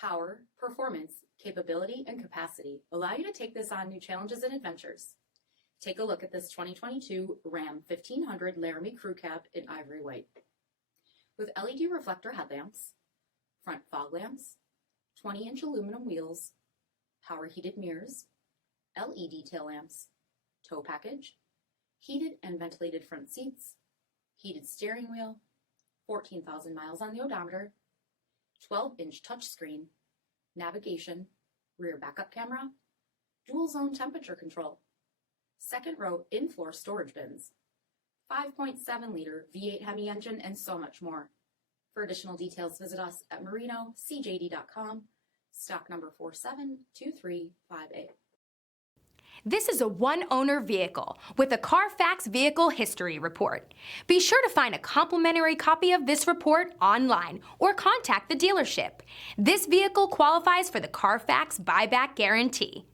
Power, performance, capability, and capacity allow you to take this on new challenges and adventures. Take a look at this 2022 Ram 1500 Laramie Crew Cab in ivory white. With LED reflector headlamps, front fog lamps, 20-inch aluminum wheels, power heated mirrors, LED tail lamps, tow package, heated and ventilated front seats, heated steering wheel, 14,000 miles on the odometer, 12-inch touchscreen, navigation, rear backup camera, dual zone temperature control, second row in-floor storage bins, 5.7-liter V8 HEMI engine, and so much more. For additional details, visit us at marinocjd.com, stock number 472358. This is a one-owner vehicle with a CARFAX Vehicle History Report. Be sure to find a complimentary copy of this report online or contact the dealership. This vehicle qualifies for the CARFAX Buyback Guarantee.